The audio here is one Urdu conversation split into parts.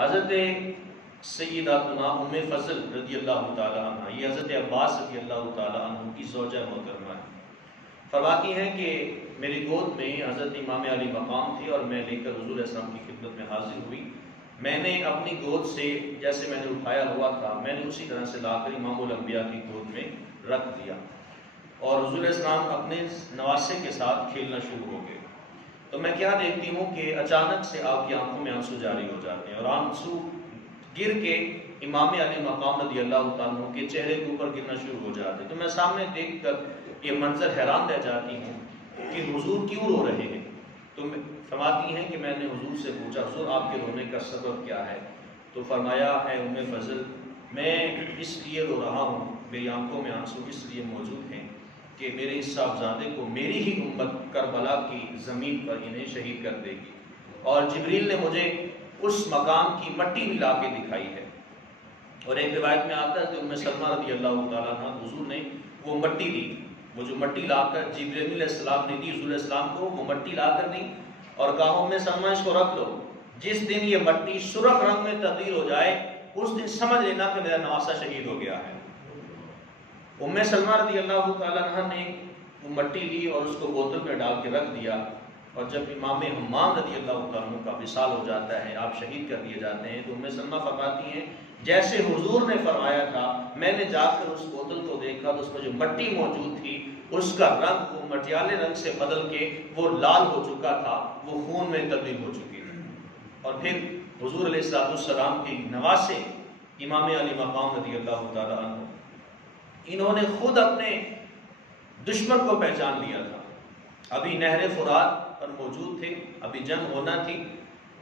حضرت سیداتنا ام فضل رضی اللہ تعالیٰ عنہ، یہ حضرت عباس رضی اللہ تعالیٰ عنہ کی زوجہ محترمہ ہے، فرماتی ہیں کہ میری گود میں حضرت امام علی مقام تھے اور میں لے کر حضور علیہ السلام کی خدمت میں حاضر ہوئی۔ میں نے اپنی گود سے جیسے میں نے اٹھایا ہوا تھا میں نے اسی طرح سے لا کر امام الانبیاء کی گود میں رکھ دیا، اور حضور علیہ السلام اپنے نواسے کے ساتھ کھیلنا شروع ہو گئے۔ تو میں کیا دیکھتی ہوں کہ اچانک سے آپ کی آنکھوں میں آنسو جاری ہو جاتے ہیں اور آنسو گر کے امام علی مقام رضی اللہ تعالیٰ عنہ کے چہرے کے اوپر گرنا شروع ہو جاتے ہیں۔ تو میں سامنے دیکھ کر یہ منظر حیران رہ جاتی ہوں کہ حضور کیوں رو رہے ہیں۔ تو فرماتی ہیں کہ میں نے حضور سے پوچھا، حضور آپ کے رونے کا سبب کیا ہے؟ تو فرمایا، اے ام فضل، میں اس لیے رو رہا ہوں، میری آنکھوں میں آنسو اس لیے موجود ہیں کہ میرے اس صاحبزادے کو میری ہی امت کربلا کی زمین پر انہیں شہید کر دے گی، اور جبریل نے مجھے اس مقام کی مٹی بھی لا کے دکھائی ہے۔ اور ایک روایت میں آتا ہے کہ ام سلمہ رضی اللہ تعالیٰ عنہ، حضور نے وہ مٹی دی، وہ جو مٹی لا کر جبریل علیہ السلام نے دی حضور علیہ السلام کو، وہ مٹی لا کر دی اور کہا ام سلمہ اس کو رکھ لو، جس دن یہ مٹی سرخ رنگ میں تبدیل ہو جائے اس دن سمجھ لینا کہ میرا نواسہ شہید ہو گیا ہے۔ ام سلمہ رضی اللہ تعالیٰ عنہ نے وہ مٹی لی اور اس کو بوتل میں ڈال کے رکھ دیا، اور جب امام حمام رضی اللہ تعالیٰ عنہ کا وصال ہو جاتا ہے، آپ شہید کر دیے جاتے ہیں، تو ام سلمہ فرماتی ہیں جیسے حضور نے فرمایا تھا میں نے جا کر اس بوتل کو دیکھا تو اس میں جو مٹی موجود تھی اس کا رنگ وہ مٹیالے رنگ سے بدل کے وہ لال ہو چکا تھا، وہ خون میں تبدیل ہو چکی تھی۔ اور پھر حضور علیہ السلام کے نواسے امام علی مقام رضی اللہ تعالیٰ عنہ، انہوں نے خود اپنے دشمن کو پہچان لیا تھا۔ ابھی نہر فرات پر موجود تھے، ابھی جنگ ہونا تھی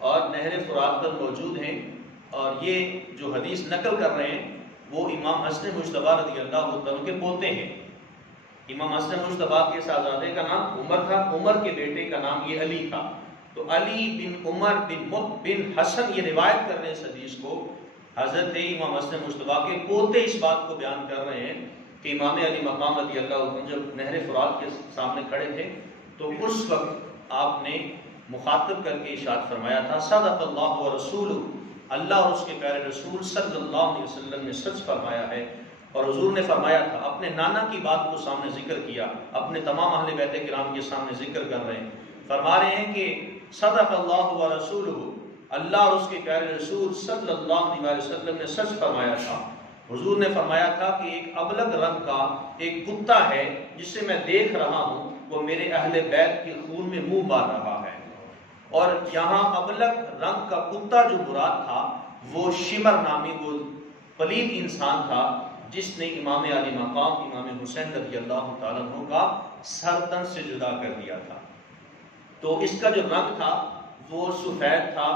اور نہر فرات پر موجود ہیں، اور یہ جو حدیث نقل کر رہے ہیں وہ امام حسن مجتبی رضی اللہ عنہ کے پوتے ہیں۔ امام حسن مجتبی کے شہزادے کا نام عمر تھا، عمر کے بیٹے کا نام یہ علی تھا۔ تو علی بن عمر بن حسن یہ روایت کر رہے ہیں اس حدیث کو، حضرت امام حسن مجتبی کے پوتے اس بات کو بیان کر رہے ہیں کہ امام علی مقام رضی اللہ عنہ جب نہر فرات کے سامنے کھڑے تھے تو اس وقت آپ نے مخاطب کر کے ارشاد فرمایا تھا، صدق اللہ و رسولہ، اللہ اور اس کے پیارے رسول صلی اللہ علیہ وسلم نے سچ فرمایا ہے۔ اور حضور نے فرمایا تھا، اپنے نانا کی بات کو سامنے ذکر کیا، اپنے تمام اہل بیت کرام کے سامنے ذکر کر رہے ہیں، فرما رہے ہیں کہ صدق اللہ و رسولہ، اللہ اور اس کے پیارے رسول صلی اللہ علیہ وسلم نے سچ فرمایا تھا۔ حضور نے فرمایا تھا کہ ایک ابلگ رنگ کا ایک کتا ہے جسے میں دیکھ رہا ہوں، وہ میرے اہل بیت کے خون میں منہ مار رہا ہے۔ اور یہاں ابلگ رنگ کا کتا جو مراد تھا وہ شمر نامی وہ پلید انسان تھا جس نے امام علی مقام امام حسین رضی اللہ تعالیٰ عنہ کا سر تن سے جدا کر دیا تھا۔ تو اس کا جو رنگ تھا وہ سفید تھا،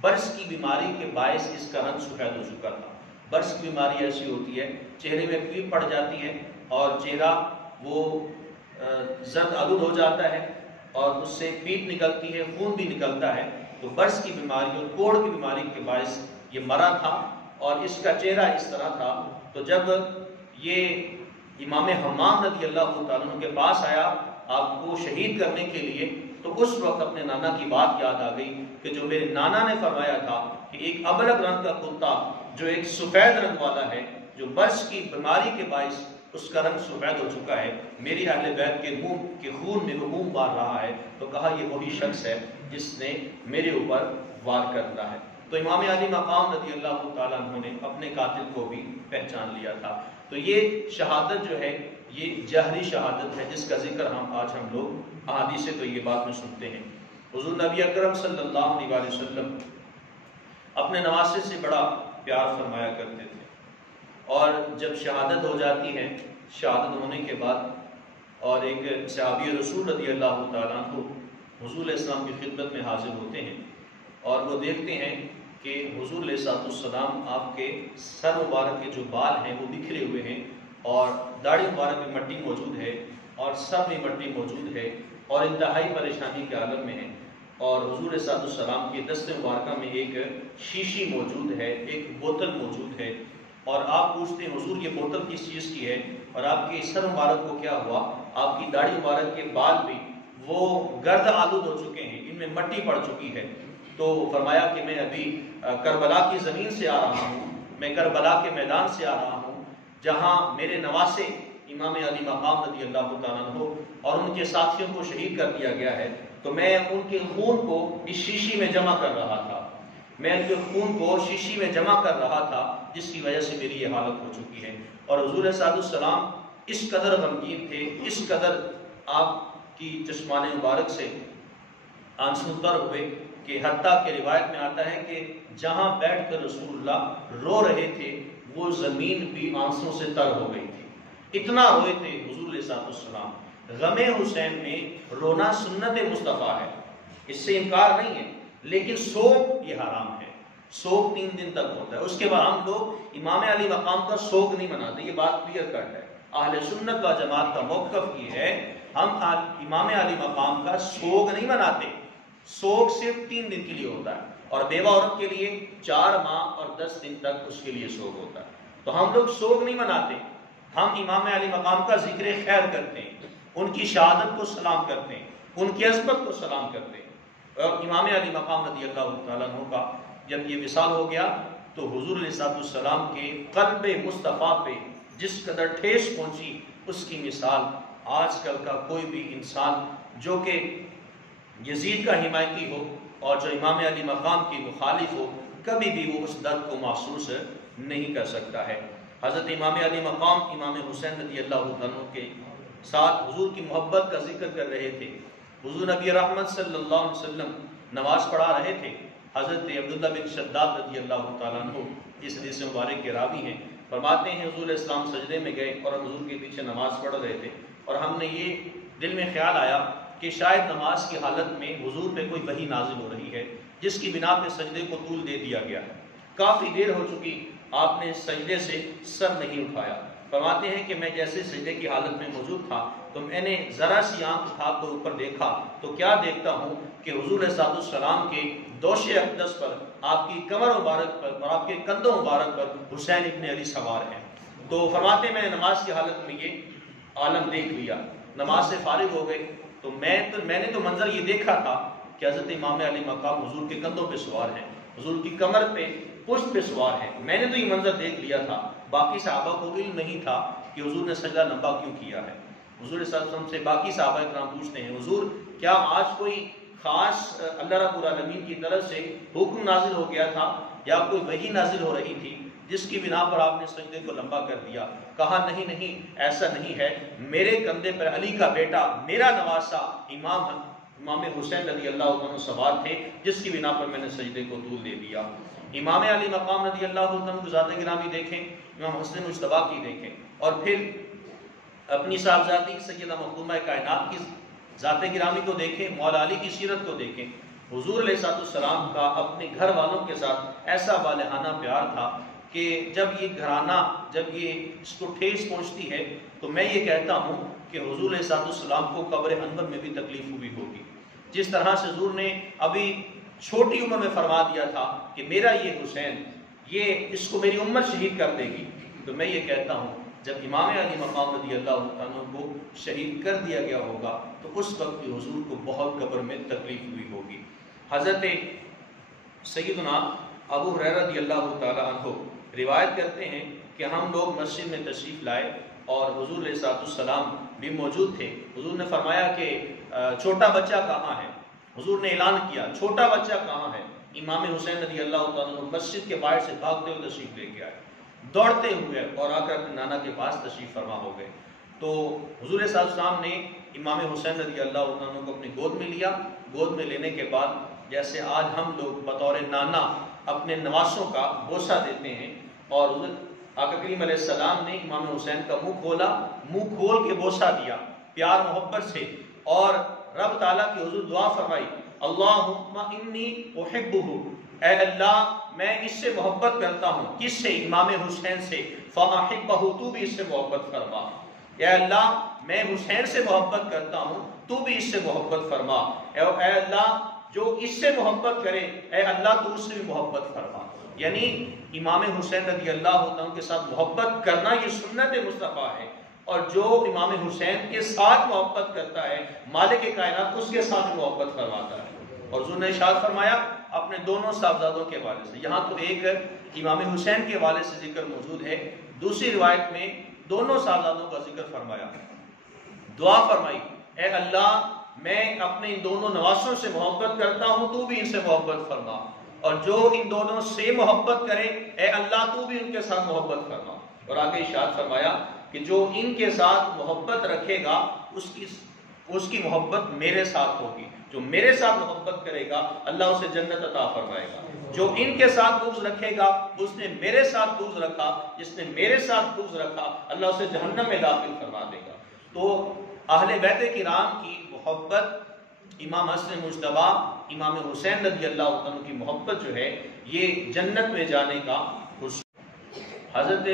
برس کی بیماری کے باعث اس کا رنگ سفید ہو چکا تھا۔ برس کی بیماری ایسی ہوتی ہے چہرے میں پیپ پڑ جاتی ہے اور چہرہ وہ زرد آلود ہو جاتا ہے اور اس سے پیپ نکلتی ہے، خون بھی نکلتا ہے۔ تو برس کی بیماری اور کوڑ کی بیماری کے باعث یہ مرا تھا اور اس کا چہرہ اس طرح تھا۔ تو جب یہ امام حمام رضی اللہ تعالیٰ عنہ کے پاس آیا آپ کو شہید کرنے کے لیے، تو اس وقت اپنے نانا کی بات یاد آ گئی کہ جو میرے نانا نے فرمایا تھا کہ ایک ابلگ رنگ کا کتا جو ایک سفید رنگ والا ہے، جو برس کی بیماری کے باعث اس کا رنگ سفید ہو چکا ہے، میری اہل بیت کے منہ کے خون میں وہ منہ مار رہا ہے، تو کہا یہ وہی شخص ہے جس نے میرے اوپر وار کرنا ہے۔ تو امام علی مقام رضی اللہ تعالیٰ عنہ نے اپنے قاتل کو بھی پہچان لیا تھا۔ تو یہ شہادت جو ہے یہ جہری شہادت ہے جس کا ذکر آج ہم لوگ احادیث سے تو یہ بات میں سنتے ہیں۔ حضور نبی اکرم صلی اللہ علیہ وسلم اپنے نواسے سے بڑا پیار فرمایا کرتے تھے، اور جب شہادت ہو جاتی ہے، شہادت ہونے کے بعد اور ایک صحابی رسول رضی اللہ تعالیٰ عنہ حضور علیہ السلام کی خدمت میں حاضر ہوتے ہیں اور وہ دیکھتے ہیں کہ حضور علیہ السلام آپ کے سر مبارک کے جو بال ہیں وہ بکھرے ہوئے ہیں اور داڑھی مبارک میں مٹی موجود ہے اور سر میں مٹی موجود ہے اور انتہائی پریشانی کے عالم میں ہیں، اور حضور علیہ السلام کی دست مبارکہ میں ایک شیشی موجود ہے، ایک بوتل موجود ہے، اور آپ پوچھتے ہیں حضور یہ بوتل کس چیز کی ہے، اور آپ کے سر مبارک کو کیا ہوا؟ آپ کی داڑھی مبارک کے بال بھی وہ گرد آلود ہو چکے ہیں، ان میں مٹی پڑ چکی ہے۔ تو فرمایا کہ میں ابھی کربلا کی زمین سے آ رہا ہوں، میں کربلا کے میدان سے آ رہا ہوں جہاں میرے نواسے امام علی مقام رضی اللہ تعالیٰ عنہ اور ان کے ساتھیوں کو شہید کر دیا گیا ہے، تو میں ان کے خون کو اس شیشی میں جمع کر رہا تھا، میں ان کے خون کو شیشی میں جمع کر رہا تھا، جس کی وجہ سے میری یہ حالت ہو چکی ہے۔ اور حضور صلی اللہ علیہ وسلم اس قدر غمگین تھے، اس قدر آپ کی چشمان مبارک سے آنسو تر ہوئے کہ حتیٰ کہ روایت میں آتا ہے کہ جہاں بیٹھ کر رسول اللہ رو رہے تھے وہ زمین بھی آنسوں سے تر ہو گئی تھی، اتنا روئے تھے حضور علیہ السلام۔ غم حسین میں رونا سنت مصطفیٰ ہے، اس سے انکار نہیں ہے، لیکن سوگ یہ حرام ہے، سوگ 3 دن تک ہوتا ہے، اس کے بعد ہم لوگ امام علی مقام کا سوگ نہیں مناتے، یہ بات کلیئر کٹ ہے۔ اہل سنت و جماعت کا موقف یہ ہے، ہم امام علی مقام کا سوگ نہیں مناتے، سوگ صرف 3 دن کے لیے ہوتا ہے، اور بیوہ عورت کے لیے 4 ماہ اور 10 دن تک اس کے لیے سوگ ہوتا ہے۔ تو ہم لوگ سوگ نہیں مناتے، ہم امام علی مقام کا ذکر خیر کرتے ہیں، ان کی شہادت کو سلام کرتے ہیں، ان کی عظمت کو سلام کرتے ہیں۔ اور امام علی مقام رضی اللہ تعالیٰ عنہ کا جب یہ وصال ہو گیا تو حضور علیہ السلام کے قلب مصطفیٰ پہ جس قدر ٹھیس پہنچی، اس کی مثال آج کل کا کوئی بھی انسان جو کہ یزید کا حمایتی ہو اور جو امام علی مقام کی مخالف ہو، کبھی بھی وہ اس درد کو محسوس نہیں کر سکتا ہے۔ حضرت امام علی مقام امام حسین رضی اللہ عنہ کے ساتھ حضور کی محبت کا ذکر کر رہے تھے۔ حضور نبی رحمت صلی اللہ علیہ وسلم نماز پڑھا رہے تھے، حضرت عبداللہ بن شداد رضی اللہ تعالیٰ عنہ اس حدیث مبارک کے راوی ہیں، فرماتے ہیں حضور اسلام سجدے میں گئے اور ہم حضور کے پیچھے نماز پڑھ رہے تھے، اور ہم نے یہ دل میں خیال آیا کہ شاید نماز کی حالت میں حضور پہ کوئی وحی نازل ہو رہی ہے، جس کی بنا پہ سجدے کو طول دے دیا گیا ہے، کافی دیر ہو چکی، آپ نے سجدے سے سر نہیں اٹھایا۔ فرماتے ہیں کہ میں جیسے سجدے کی حالت میں موجود تھا تو میں نے ذرا سی آنکھ اٹھا کر اوپر دیکھا تو کیا دیکھتا ہوں کہ حضور علیہ السلام کے دوش اقدس پر، آپ کی کمر مبارک پر اور آپ کے کندھوں مبارک پر حسین ابن علی سوار ہیں۔ تو فرماتے ہیں میں نے نماز کی حالت میں یہ عالم دیکھ لیا، نماز سے فارغ ہو گئے تو میں نے تو منظر یہ دیکھا تھا کہ حضرت امام علی مقام حضور کے کندھوں پہ سوار ہیں، حضور کی کمر پہ پشت پہ سوار ہیں، میں نے تو یہ منظر دیکھ لیا تھا، باقی صحابہ کو علم نہیں تھا کہ حضور نے سجدہ لمبا کیوں کیا ہے۔ حضور صلی اللہ علیہ وسلم سے باقی صحابہ کرام پوچھتے ہیں، حضور کیا آج کوئی خاص اللہ رب العالمین کی طرف سے حکم نازل ہو گیا تھا یا کوئی وحی نازل ہو رہی تھی جس کی بنا پر آپ نے سجدے کو لمبا کر دیا؟ کہا نہیں، ایسا نہیں ہے، میرے کندھے پر علی کا بیٹا، میرا نواسا امام حسین رضی اللہ عنہ سوار تھے، جس کی بنا پر میں نے سجدے کو طول دے دیا۔ امام علی مقام رضی اللہ عنہ کی ذات گرامی دیکھیں، امام حسن مجتبیٰ کی دیکھیں، اور پھر اپنی صاحبزادی سیدہ مخدومہ کائنات کی ذات گرامی کو دیکھیں، مولا علی کی سیرت کو دیکھیں۔ حضور علیہ السلام کا اپنے گھر والوں کے ساتھ ایسا والہانہ پیار تھا کہ جب یہ گھرانہ، جب یہ اس کو ٹھیس پہنچتی ہے تو میں یہ کہتا ہوں کہ حضور علیہ السلام کو قبر انور میں بھی تکلیف ہوئی ہوگی، جس طرح سے حضور نے ابھی چھوٹی عمر میں فرما دیا تھا کہ میرا یہ حسین، یہ اس کو میری امت شہید کر دے گی، تو میں یہ کہتا ہوں جب امام علی مقام رضی اللہ عنہ کو شہید کر دیا گیا ہوگا تو اس وقت بھی حضور کو بہت قبر میں تکلیف ہوئی ہوگی۔ حضرت سیدنا ابو ہریرہ رضی اللہ تعالیٰ عنہ روایت کرتے ہیں کہ ہم لوگ مسجد میں تشریف لائے اور حضور علیہ السلام بھی موجود تھے۔ حضور نے فرمایا کہ چھوٹا بچہ کہاں ہے؟ حضور نے اعلان کیا چھوٹا بچہ کہاں ہے؟ امام حسین رضی اللہ تعالیٰ عنہ مسجد کے باہر سے بھاگتے ہوئے تشریف لے کے آئے، دوڑتے ہوئے، اور آ کر اپنے نانا کے پاس تشریف فرما ہو گئے۔ تو حضور صلی اللہ علیہ وسلم نے امام حسین رضی اللہ عنہ کو اپنی گود میں لیا، گود میں لینے کے بعد جیسے آج ہم لوگ بطور نانا اپنے نواسوں کا بوسہ دیتے ہیں، اور حضور آقا کریم علیہ السلام نے امام حسین کا منہ کھولا، منہ کھول کے بوسہ دیا پیار محبت سے، اور رب تعالیٰ کی حضور دعا فرمائی، اللہم انی احبہ، اے اللہ میں اس سے محبت کرتا ہوں، کس سے؟ امام حسین سے، فاحبہ، تو بھی اس سے محبت فرما، اے اللہ میں حسین سے محبت کرتا ہوں، تو بھی اس سے محبت فرما، اے اللہ جو اس سے محبت کرے، اے اللہ تو اس سے بھی محبت فرما۔ یعنی امام حسین رضی اللہ عنہ کے ساتھ محبت کرنا یہ سنت مصطفیٰ ہے، اور جو امام حسین کے ساتھ محبت کرتا ہے مالک کائنات اس کے ساتھ محبت فرماتا ہے۔ اور حضور نے ارشاد فرمایا اپنے دونوں صاحبزادوں کے حوالے سے. یہاں تو ایک امام حسین کے حوالے سے ذکر موجود ہے، دوسری روایت میں دونوں صاحبزادوں کا ذکر فرمایا. دعا فرمائی، اے اللہ میں اپنے ان دونوں نواسوں سے محبت کرتا ہوں، تو بھی ان سے محبت فرما، اور جو ان دونوں سے محبت کرے اے اللہ تو بھی ان کے ساتھ محبت فرما. اور آگے ارشاد فرمایا کہ جو ان کے ساتھ محبت رکھے گا اس کی محبت میرے ساتھ ہوگی، جو میرے ساتھ محبت کرے گا اللہ اسے جنت عطا فرمائے گا. جو ان کے ساتھ بغض رکھے گا اس نے میرے ساتھ بغض رکھا، جس نے میرے ساتھ بغض رکھا اللہ اسے جہنم میں داخل فرما دے گا. تو اہل بیت کرام کی محبت، امام حسن مجتبیٰ امام حسین رضی اللہ عنہ کی محبت جو ہے یہ جنت میں جانے کا حضرت